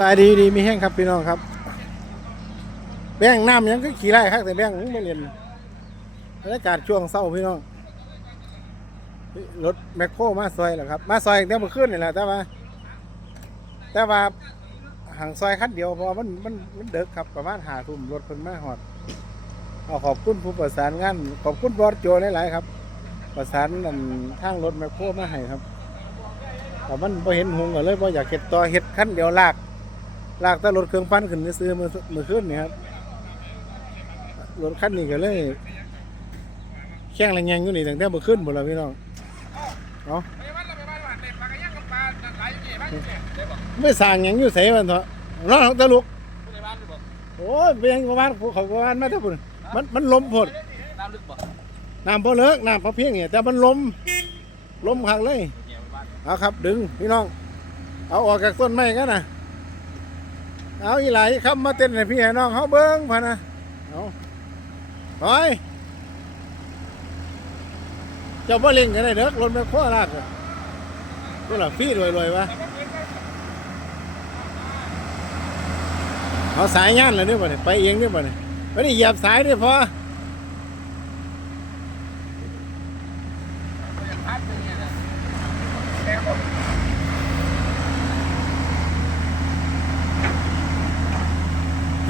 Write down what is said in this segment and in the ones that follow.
ตายดีดีมีแห้งครับพี่น้องครับ แบ่งน้ำยังก็ขี่ไล่ครับแต่แบ่งไม่เรียนบรรยากาศช่วงเศร้าพี่น้องรถแมคโครมาซอยเหรอครับ มาซอยแต่เมื่อคืนนี่แหละแต่ว่า แต่ว่าห่างซอยคันเดียวพราะว่ามันมันมันเดึกครับประมาณหาทุ่มรถเพิ่นมาหอดเอาขอบคุณผู้ประสานงานขอบคุณบอสโจหลายๆครับ ประสานนั่นทางรถแมคโครมาให้ครับแต่มันพอเห็นหงก็เลยพออยากเห็ดต่อเห็ดคันเดียวลาก ลากแตรถเครื่องปั้นขึ้นซื้อมือมือขึ้นนี่ครับรถคันนี้ก็เลยแข่งแรงยังอยู่นี่ตั้งแต่มือขึ้นหมดแล้วพี่น้องเอาไม่สั่งยังอยู่ใส่มันเถอะร้อนของตะลุกโอ้ยเบียงประมาณเขาประมาณมาเท่าปุ่นมันมันล้มพดน้ำลึกน้ำพอเลิกน้ำพอเพียงเนี่ยแต่มันล้มล้มหักเลยนเอาครับดึงพี่น้อง เอาออกจากต้นไม้กันนะ เอาอีหลายคำมาเต้นให้พี่ให้น้องเขาเบิ้งพะนะเอาไปเจ้าบ่เล่งกันได้เด้อรถแม่ข้อลากเลยก็ล่ะฟี่รวยๆวะเอาสายงานเลยเนี่ยบ่เนี่ยไปเองเนี่ยบ่เนี่ยไม่ได้เหยียบสายเนี่ยพอ พัดเนี่ยนะ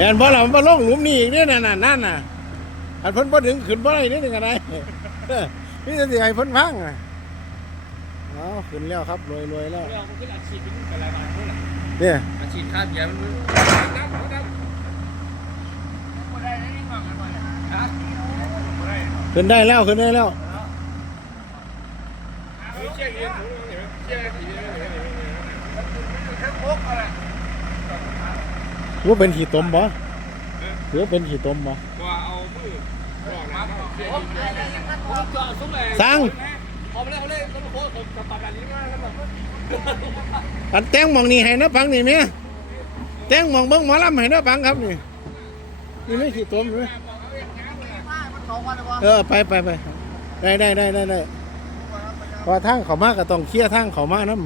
แทนบ่ล่ะมันมาลงหลุมนี่อีกเนี่ยนั่นน่ะนั่นน่ะอันเพิ่นบ่ดึงขึ้นบ่ได้นี่ถึงอะไรเออนี่จะสิให้เพิ่นพังอะเอาขึ้นแล้วครับรวยรวยแล้วเรื่องมันขึ้นอาชีพเป็นอะไรมาเท่าไหร่เนี่ยอาชีพค่าเบียร์มันน้ำน้ำน้ำบ่ได้นี่มั่งกันบ่ได้ฮะบ่ได้ขึ้นได้แล้วขึ้นได้แล้ว เชี่ยเงี้ยเชี่ยเงี้ยแค่พกอะไรว่าเป็นขี่ตมบ่หรือว่าเป็นขี่ตมบ่ว่าเอามือรองน้ำเชี่ยเงี้ยผมจะซุ้มเลยสั่งเอาไปเลยเอาเลยต้องโค้ชกับปากกันนี้มากันแบบอันแต่งหมองนี่ให้นะฟังนี่แม่แต่งหมองเบิ่งหมอลำให้นะฟังครับนี่นี่ไม่ขี่ตมเลยเออไปไปไปได้ได้ได้ได้ได้เพอทางเขามาก็ต้องเคลียร์ทางเขามานะ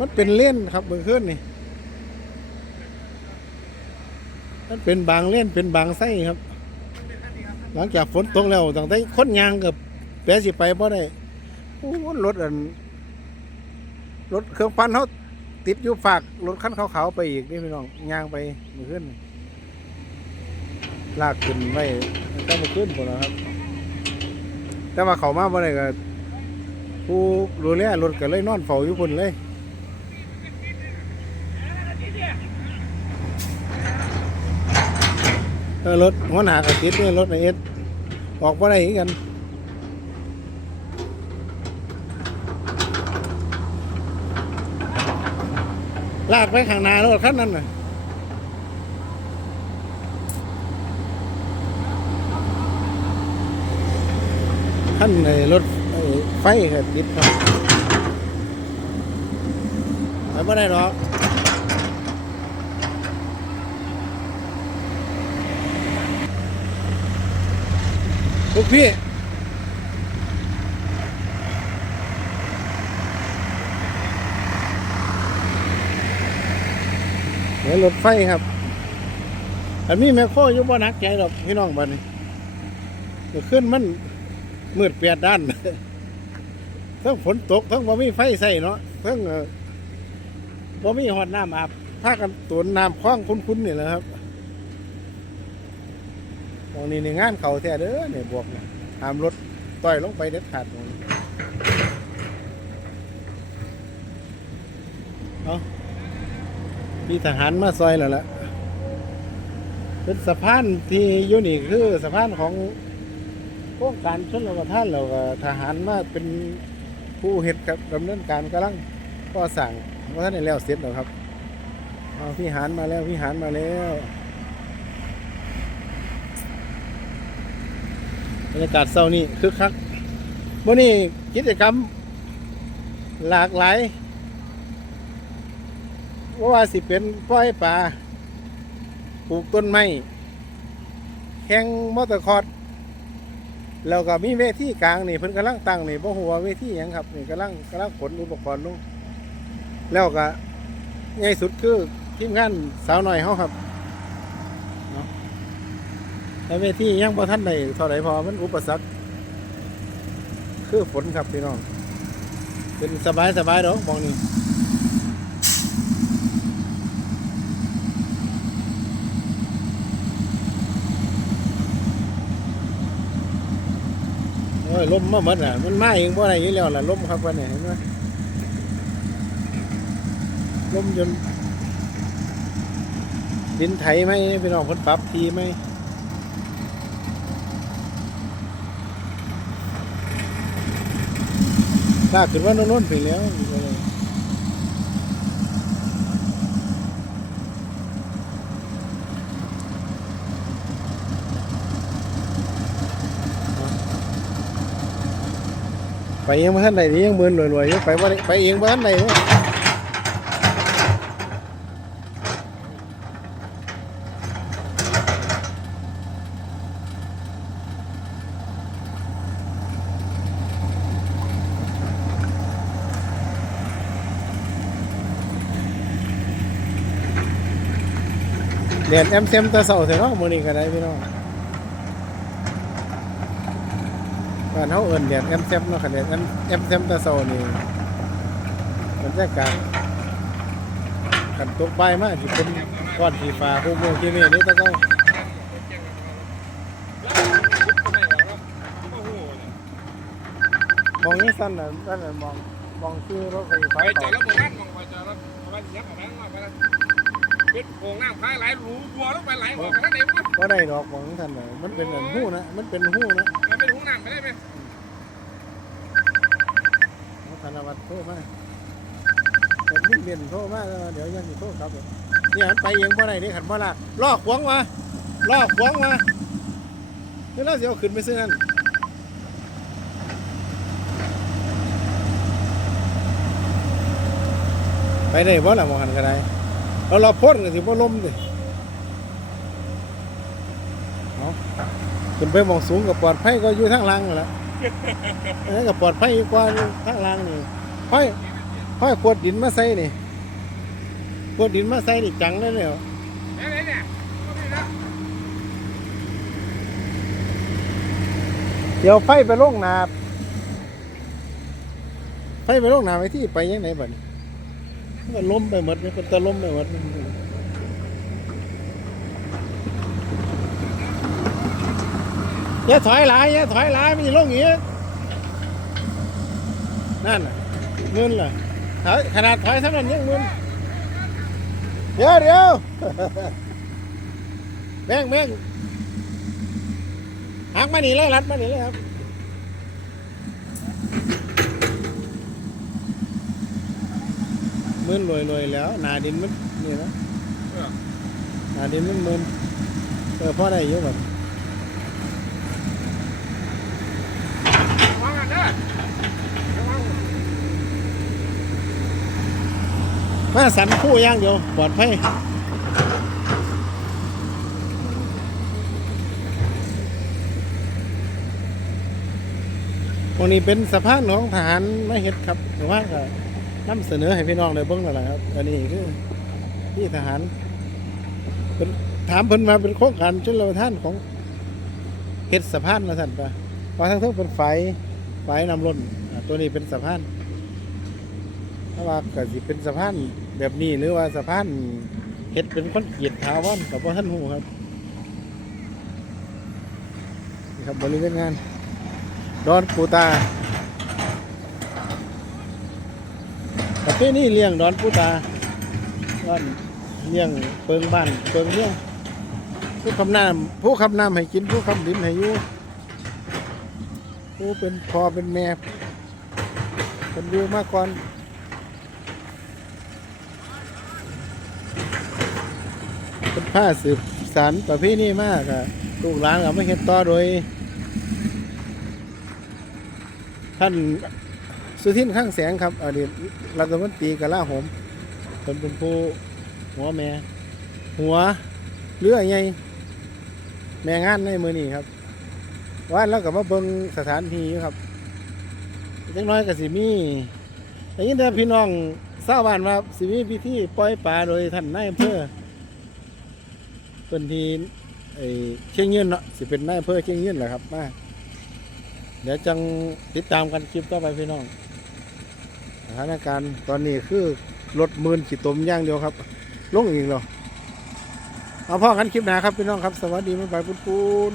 มันเป็นเล่นครับเบื้องขึ้นนี่ มันเป็นบางเล่นเป็นบางไส้ครับ หลังจากฝนตกแล้วตั้งแต่ค้นยางกับแปรสิไปเพราะได้โอ้รถอันรถเครื่องปั้นเขาติดอยู่ฝากรถคันขาวๆไปอีกนี่พี่น้องยางไปมือขึ้นลากขึ้นไว้ตั้งมือขึ้นหมดแล้วครับ แต่ว่าเขามาเมื่อไรก็ผู้ดูแลรถก็เลยนอนเฝ้าอยู่คนเลย อรถหัวหน้าก็ติดเนี่ยรถในเอสออกมาได้อีกกันลากไปข้างหน้ารถคันนั้นน่ะคันในรถไอ้ไฟก็ติดครับไปไม่ได้หรอก ลูกพี่ เดี๋ยวรถไฟครับ อันนี้แม่โคอยู่บ่นักใจหรอกพี่น้องบ้านนี้เดี๋ยวขึ้นมันมืดเปียดด้านทั้งฝนตกทั้งบ่มีไฟใส่เนาะทั้งเอ่อบ่มีหอดน้ำอาบพากันตุนน้ำคล้องคุ้นๆนี่แหละครับ รงนี้ในงานเขาแท้เด้อเนี่ยบวกเนี่ยหามรถต่อยลงไปเด็ดขาดตรงนี้เอามีทหารมาซอยแล้วล่ะเป็นสะพานที่อยู่นี่คือสะพานของโครงการชนรับประทานแล้วก็ทหารมาเป็นผู้เฮ็ดกับดำเนินการกำลังก่อสร้างว่าท่านได้แล้วเสร็จแล้วครับเอาพี่หารมาแล้วพี่หารมาแล้ว บรรยากาศเศร้านี่คึกคักมื่อนี้กิจกรรมหลากหลายว่าว่าสิเป็นปล่อยปลาปลูกต้นไม้แข่งมอเตอร์คอร์ดแล้วก็มีเวทีกลางนี่เพิ่นกำลังตั้งนี่บ่ฮู้ว่าเวทีหยังครับนี่กำลังกำลังขนอุปกรณ์ลงแล้วก็ใหญ่สุดคือทีมงานสาวหน่อยเฮาครับ แต่เวทียังบ่ทันได้เท่าไหร่พอมันอุปสรรคคือฝนครับพี่น้อง เป็นสบายสบายๆดอกมองนี่โอ้ยลมมาหมดอะมันมาเองบ่ได้อยู่แล้วล่ะลมครับวันนี้เห็นไหมลมจนดินไถไหมพี่น้องเพิ่นปรับทีไหม ลากขึ้นว่าโน่นๆไปแล้วไปเองบ้านไหนนี้ยังมือนรวยๆไปบ่ได้ไปเองบ่ทันใดเเรียนแอมเซมตะเสาเถอะเนาะมื้อนี้ก็ได้พี่น้องบ้านเฮาเอิ้นเรียนแอมเซมเนาะคันเรียนแอมแอมเซมตะเสานี่บรรยากาศกันตกใบ่ายมาสิเป็นก้อนสีฟ้าฮู้มูที่นี่นี่ตะเกาโอ้โหมองนี้สั้นนะสั้นนะมองมองชื่อรถไฟไปฟ้าจต่อ เป็นโอ่งน้ำพายไหลรูบัวลงไปไหลออกกันได้ไหมบ่ได้ดอกมองท่านน่ะมันเป็นอันฮู้นะมันเป็นฮู้นะ มันเป็นหูน้ำไปได้ไหมธนวัฒน์โทรมาเป็นวิ่งเรียนโทรมาแล้วเดี๋ยวยังสิโทรครับเนี่ยมันไปเองบ่ได้เด้ขันบ่ละลอกขวงมาลอกขวงมาเดี๋ยวเราสิเอาขึ้นไปซื้อนั่นไปได้บ่ล่ะหมอหันก็ได้ เราเราพ่นกันสิบ่ล้มดิเอาขึ้นไปมองสูงกับปลอดภัยก็อยู่ทางล่างนั่นแหละอันนั้นก็ปลอดภัยกว่าอยู่ข้างล่างนี่ห้อยห้อยขวดดินมาใส่นี่ขวดดินมาใส่นี่จังเลยเนี่ยเลยเนี่ยเดี๋ยวไฟไปลงนาบไฟไปลงนาไปที่ไปยังไงบัดนี้ มันล้มไปหมดมันก็จะล้มไปหมดอย่าถอยหลายอย่าถอยหลายมันจะลงอย่างนี้นั่นน่ะมึนล่ะถอยขนาดถอยเท่านั้นยังมึนเดี๋ยวเดี๋ยวแม่งแม่งหักมาหนีเลยรัดมาหนีเลยครับ มึนรวยรวยๆแล้วหนาดินมันนี่นะหนาดินมันมึนเออพ่อได้เยอะแบบวางกันเด้อวางมาสันคู่อย่างเดียวปลอดภัยวันนี้เป็นสะพานของทหารไม่เห็ดครับหรือว่าก็ นำเสนอให้พี่น้องได้เบิ่งนั่นะครับอันนี้คือที่ทหารเป็นถามเพิ่นมาเป็นโครงการชนรับประทานของเฮ็ดสะพานมาสั่นปะว่าทั้งทั้งเป็นไฟไฟนำล้นตัวนี้เป็นสะพานถ้าว่าก็สิเป็นสะพานแบบนี้หรือว่าสะพานเฮ็ดเป็นคอนกรีตถาวรกับว่าท่านหูครับนี่ครับบริเวณงาน ดอนปูตาประ เภทนี้เลี้ยงดอนปูตาว่านเลี้ยงเปิงบ้านเปิงเลี้ยงผู้คำน้ำผู้คำน้ำให้กินผู้คำดินให้อยู่ผู้เป็นพ่อเป็นแม่เป็นอยู่มาก่อนเป็นผ้าสืบสารประเพณีมากอะลูกหลานก็ไม่เห็นต่อโดย ท่าน สุทินข้างแสงครับอดีตรัฐมนตรีกลาโหมเป็นเป็นผู้หัวแม่หัวเรือใหญ่แม่งานในมือนี้ครับว่าแล้วก็มาเบิงสถานที่ครับจังน้อยก็สิมีแต่ยินแต่พี่น้องชาบ้านว่าสิมีพิธีปล่อยปลาโดยท่านนายอำเภอเป็นทีไอ้เชียงยืนเนาะสิเป็นนายอำเภอเชียงยืนแหละครับมาเดี๋ยวจังติดตามกันคลิปต่อไปพี่น้อง สถานการณ์ตอนนี้คือรถมืนขีดตมย่างเดียวครับ ลงอีกเหรอเอาพ่อกันคลิปหนาครับพี่น้องครับ สวัสดีบ๊ายบายปุ้น